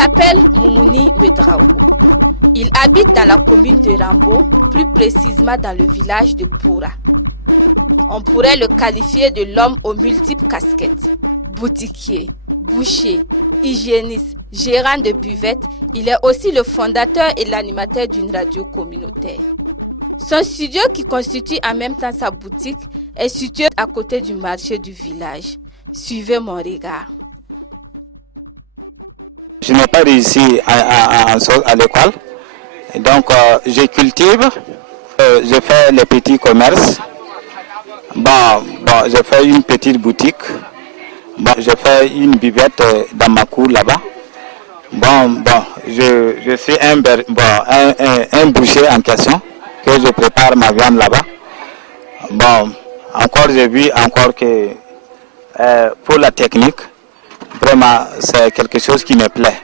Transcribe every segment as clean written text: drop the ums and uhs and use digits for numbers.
s'appelle Moumouni Ouedraogo. Il habite dans la commune de Rambo, plus précisément dans le village de Poura. On pourrait le qualifier de l'homme aux multiples casquettes. Boutiquier, boucher, hygiéniste, gérant de buvette, il est aussi le fondateur et l'animateur d'une radio communautaire. Son studio, qui constitue en même temps sa boutique, est situé à côté du marché du village. Suivez mon regard. Je n'ai pas réussi à l'école, donc je cultive, je fais les petits commerces. Je fais une petite boutique. Je fais une buvette dans ma cour là-bas. Je suis un boucher en question, que je prépare ma viande là-bas. Encore j'ai vu que pour la technique, vraiment c'est quelque chose qui me plaît.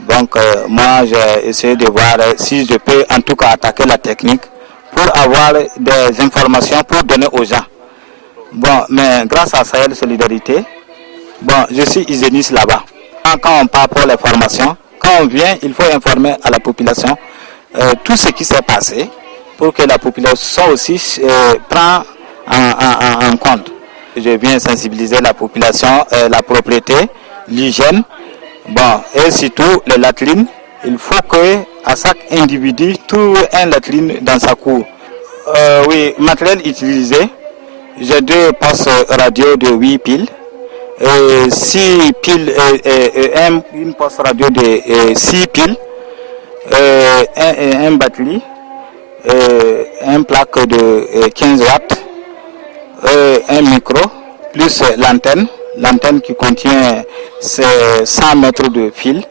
Donc moi j'ai essayé de voir si je peux en tout cas attaquer la technique pour avoir des informations pour donner aux gens. Mais grâce à Sahel Solidarité, je suis hygiéniste là-bas. Quand on part pour les formations, quand on vient, il faut informer à la population tout ce qui s'est passé pour que la population aussi prenne en compte. Je viens sensibiliser la population, la propriété, l'hygiène, et surtout les latrines. Il faut que à chaque individu trouve une latrine dans sa cour. Oui, matériel utilisé, j'ai 2 postes radio de 8 piles. 6 piles, une poste radio de 6 piles, un batterie, une plaque de 15 watts, un micro, plus l'antenne qui contient 100 mètres de fil,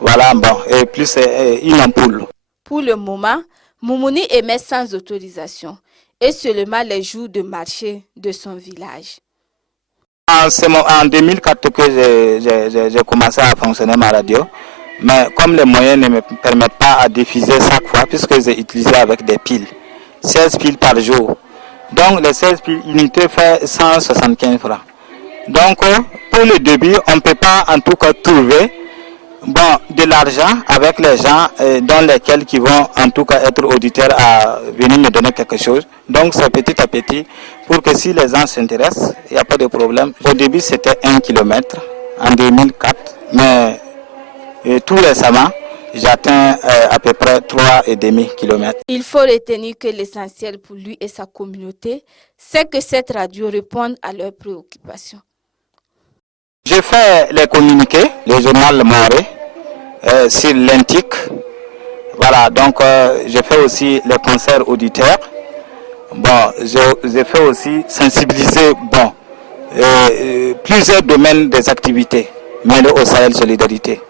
voilà, et plus une ampoule. Pour le moment, Moumouni émet sans autorisation et seulement les jours de marché de son village. C'est en 2004 que j'ai commencé à fonctionner ma radio, mais comme les moyens ne me permettent pas à diffuser chaque fois, puisque j'ai utilisé avec des piles, 16 piles par jour. Donc les 16 piles unités fait 175 francs. Donc pour le début, on ne peut pas en tout cas trouver de l'argent avec les gens dans lesquels qui vont en tout cas être auditeurs à venir me donner quelque chose. Donc c'est petit à petit pour que si les gens s'intéressent, il n'y a pas de problème. Au début c'était 1 km en 2004, mais tout récemment j'atteins à peu près 3,5 km. Il faut retenir que l'essentiel pour lui et sa communauté, c'est que cette radio réponde à leurs préoccupations. Je fais les communiqués, le journal Moré, sur l'Intic. Voilà, donc je fais aussi les concerts auditeurs. Je fais aussi sensibiliser plusieurs domaines des activités mêlées au Sahel Solidarité.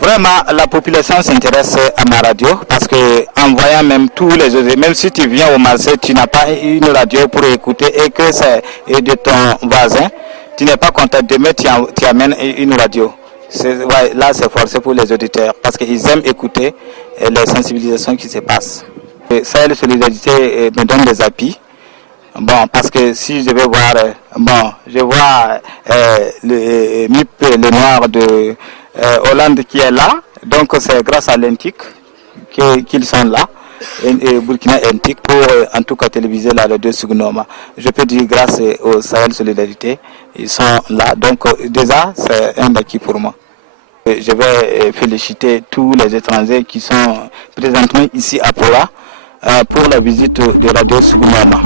Vraiment, la population s'intéresse à ma radio parce que en voyant même tous les autres, même si tu viens au marché, tu n'as pas une radio pour écouter et que c'est de ton voisin, tu n'es pas content. Demain, tu amènes une radio. Là, c'est forcé pour les auditeurs parce qu'ils aiment écouter les sensibilisations qui se passent. Sahel Solidarité me donne des appuis. Parce que si je vais voir, je vois le MIP, le noir de Hollande qui est là. Donc c'est grâce à l'Intic qu'ils sont là. Et Burkina Intic pour en tout cas téléviser la radio Sugunoma. Je peux dire grâce au Sahel Solidarité, ils sont là. Donc déjà c'est un acquis pour moi. Je vais féliciter tous les étrangers qui sont présentement ici à Poura pour la visite de radio Sugunoma.